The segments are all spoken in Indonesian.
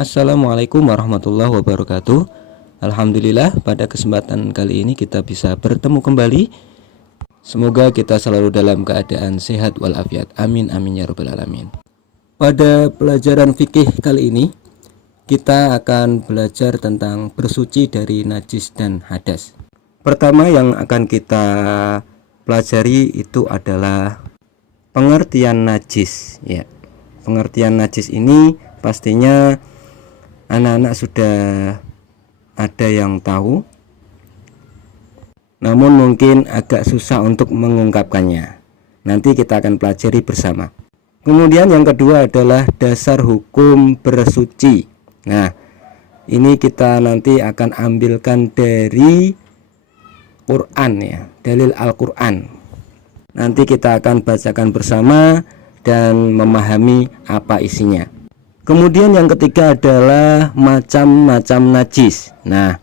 Assalamualaikum warahmatullahi wabarakatuh. Alhamdulillah, pada kesempatan kali ini kita bisa bertemu kembali. Semoga kita selalu dalam keadaan sehat walafiat. Amin amin ya rabbal alamin. Pada pelajaran fikih kali ini kita akan belajar tentang bersuci dari najis dan hadas. Pertama yang akan kita pelajari itu adalah pengertian najis ya. Pengertian najis ini pastinya anak-anak sudah ada yang tahu, namun mungkin agak susah untuk mengungkapkannya. Nanti kita akan pelajari bersama. Kemudian yang kedua adalah dasar hukum bersuci. Nah, ini kita nanti akan ambilkan dari Quran ya, dalil Al-Quran. Nanti kita akan bacakan bersama dan memahami apa isinya. Kemudian yang ketiga adalah macam-macam najis. Nah,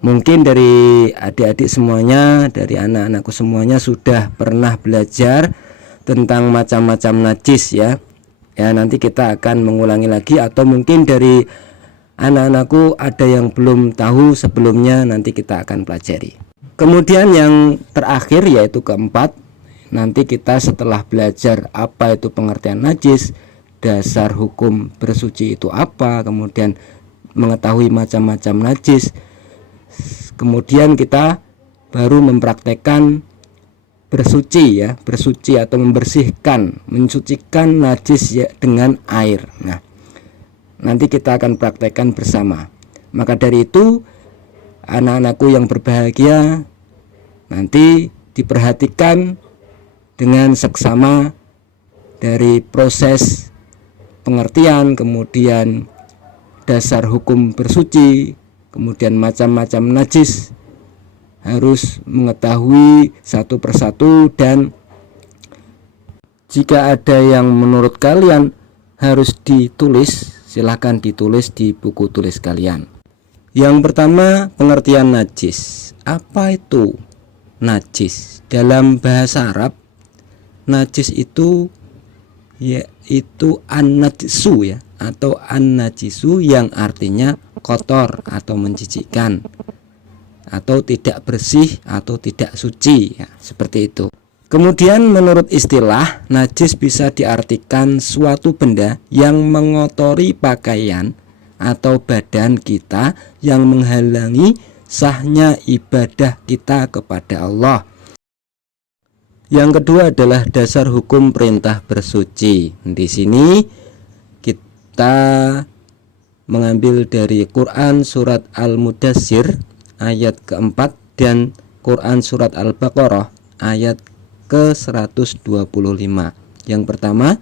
mungkin dari adik-adik semuanya, dari anak-anakku semuanya sudah pernah belajar tentang macam-macam najis ya. Ya, nanti kita akan mengulangi lagi, atau mungkin dari anak-anakku ada yang belum tahu sebelumnya, nanti kita akan pelajari. Kemudian yang terakhir yaitu keempat, nanti kita setelah belajar apa itu pengertian najis, dasar hukum bersuci itu apa, kemudian mengetahui macam-macam najis, kemudian kita baru mempraktekkan bersuci ya, bersuci atau membersihkan, mensucikan najis ya dengan air. Nah, nanti kita akan praktekkan bersama. Maka dari itu anak-anakku yang berbahagia, nanti diperhatikan dengan seksama dari proses pengertian, kemudian dasar hukum bersuci, kemudian macam-macam najis, harus mengetahui satu persatu, dan jika ada yang menurut kalian harus ditulis, silahkan ditulis di buku tulis kalian. Yang pertama, pengertian najis. Apa itu najis? Dalam bahasa Arab, najis itu yaitu an-najisu ya, atau an-najisu yang artinya kotor atau menjijikkan, atau tidak bersih atau tidak suci ya, seperti itu. Kemudian menurut istilah, najis bisa diartikan suatu benda yang mengotori pakaian atau badan kita, yang menghalangi sahnya ibadah kita kepada Allah. Yang kedua adalah dasar hukum perintah bersuci. Di sini kita mengambil dari Quran surat Al-Mudassir ayat keempat dan Quran surat Al-Baqarah ayat ke-125. Yang pertama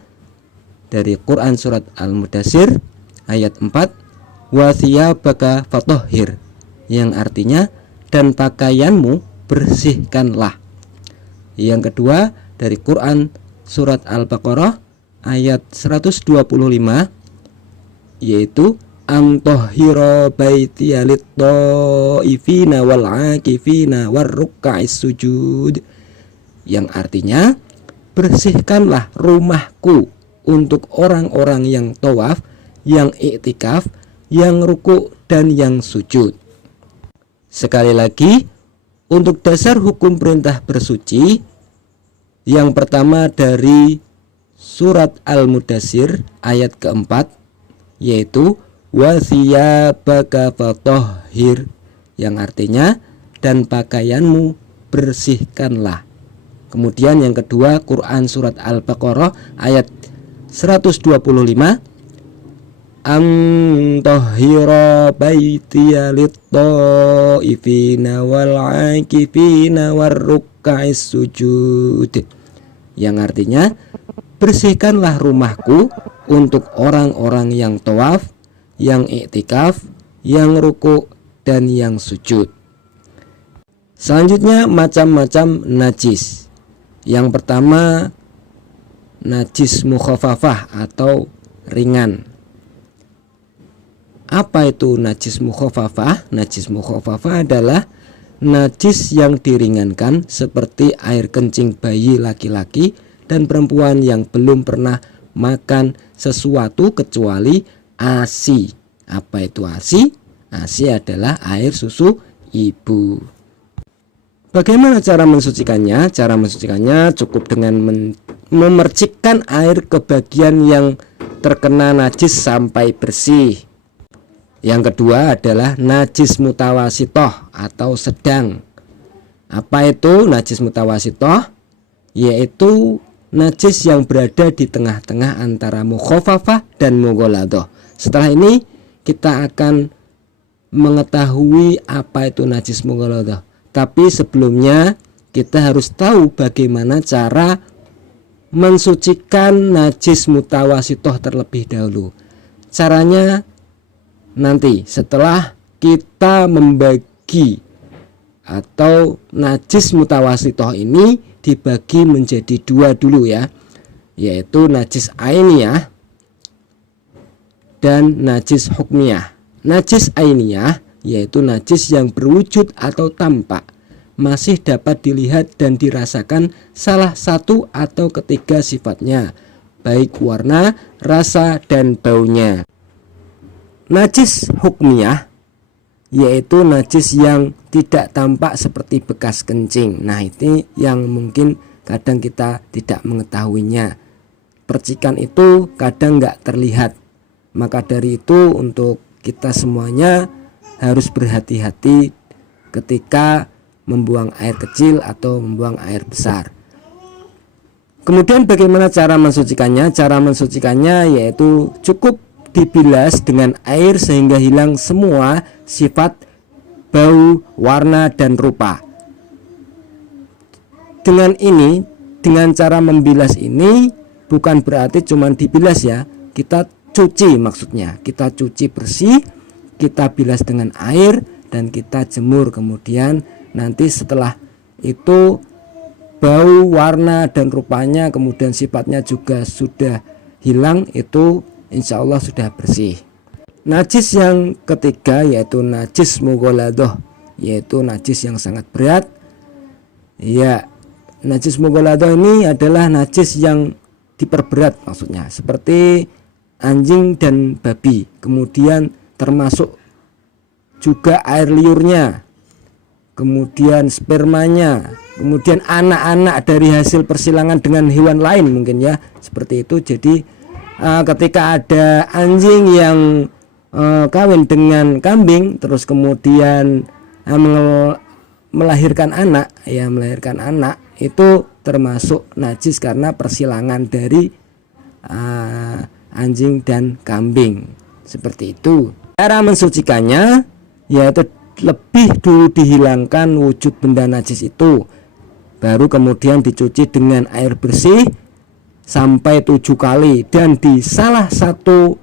dari Quran surat Al-Mudassir ayat 4, wa thiyabaka fatahhir, yang artinya dan pakaianmu bersihkanlah. Yang kedua dari Quran surat Al-Baqarah ayat 125, yaitu antahhira baitiya lit-taifina wal 'akifina warruk'is sujud, yang artinya bersihkanlah rumahku untuk orang-orang yang tawaf, yang iktikaf, yang ruku' dan yang sujud. Sekali lagi, untuk dasar hukum perintah bersuci, yang pertama dari surat Al-Mudassir ayat keempat, yaitu wa thiyabaka fatahhir, yang artinya dan pakaianmu bersihkanlah. Kemudian yang kedua Quran surat Al-Baqarah ayat 125, antahhira baitiya lit-taifina wal 'akifina warruk'is sujud, yang artinya bersihkanlah rumahku untuk orang-orang yang tawaf, yang iktikaf, yang ruku' dan yang sujud. Selanjutnya macam-macam najis. Yang pertama najis mukhafafah atau ringan. Apa itu najis mukhafafah? Najis mukhafafah adalah najis yang diringankan, seperti air kencing bayi laki-laki dan perempuan yang belum pernah makan sesuatu kecuali ASI Apa itu ASI? ASI adalah air susu ibu. Bagaimana cara mensucikannya? Cara mensucikannya cukup dengan memercikkan air ke bagian yang terkena najis sampai bersih. Yang kedua adalah najis mutawasitoh atau sedang. Apa itu najis mutawasitoh? Yaitu najis yang berada di tengah-tengah antara mukhafafah dan mughaladah. Setelah ini kita akan mengetahui apa itu najis mughaladah. Tapi sebelumnya kita harus tahu bagaimana cara mensucikan najis mutawasitoh terlebih dahulu. Caranya nanti setelah kita membagi atau najis mutawasitoh ini dibagi menjadi dua dulu ya, yaitu najis ainiyah dan najis hukmiyah. Najis ainiyah yaitu najis yang berwujud atau tampak, masih dapat dilihat dan dirasakan salah satu atau ketiga sifatnya, baik warna, rasa, dan baunya. Najis hukmiyah yaitu najis yang tidak tampak seperti bekas kencing. Nah, ini yang mungkin kadang kita tidak mengetahuinya. Percikan itu kadang nggak terlihat. Maka dari itu untuk kita semuanya harus berhati-hati ketika membuang air kecil atau membuang air besar. Kemudian bagaimana cara mensucikannya? Cara mensucikannya yaitu cukup dibilas dengan air sehingga hilang semua sifat bau, warna, dan rupa. Dengan cara membilas ini bukan berarti cuma dibilas ya, kita cuci, maksudnya kita cuci bersih, kita bilas dengan air dan kita jemur. Kemudian nanti setelah itu bau, warna, dan rupanya kemudian sifatnya juga sudah hilang, itu insya Allah sudah bersih. Najis yang ketiga yaitu najis mughaladah, yaitu najis yang sangat berat. Ya, najis mughaladah ini adalah najis yang diperberat, maksudnya seperti anjing dan babi, kemudian termasuk juga air liurnya, kemudian spermanya, kemudian anak-anak dari hasil persilangan dengan hewan lain mungkin ya, seperti itu. Jadi ketika ada anjing yang kawin dengan kambing terus kemudian melahirkan anak, itu termasuk najis karena persilangan dari anjing dan kambing, seperti itu. Cara mensucikannya yaitu lebih dulu dihilangkan wujud benda najis itu, baru kemudian dicuci dengan air bersih sampai 7 kali, dan di salah satu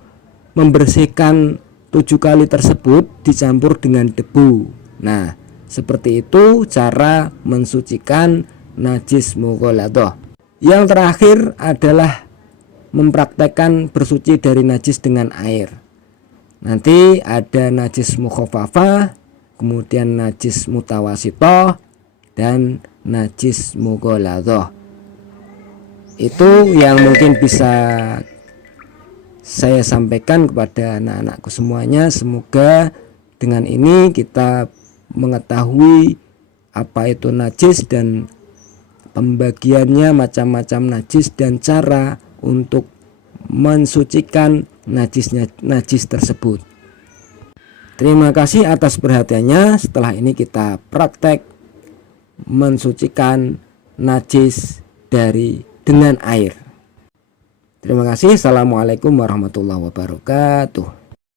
membersihkan 7 kali tersebut dicampur dengan debu. Nah, seperti itu cara mensucikan najis mughaladah. Yang terakhir adalah mempraktekkan bersuci dari najis dengan air. Nanti ada najis mukhafafah, kemudian najis mutawasitoh, dan najis mughaladah. Itu yang mungkin bisa saya sampaikan kepada anak-anakku semuanya. Semoga dengan ini kita mengetahui apa itu najis dan pembagiannya, macam-macam najis, dan cara untuk mensucikan najis tersebut. Terima kasih atas perhatiannya. Setelah ini kita praktek mensucikan najis dengan air. Terima kasih. Assalamualaikum warahmatullahi wabarakatuh.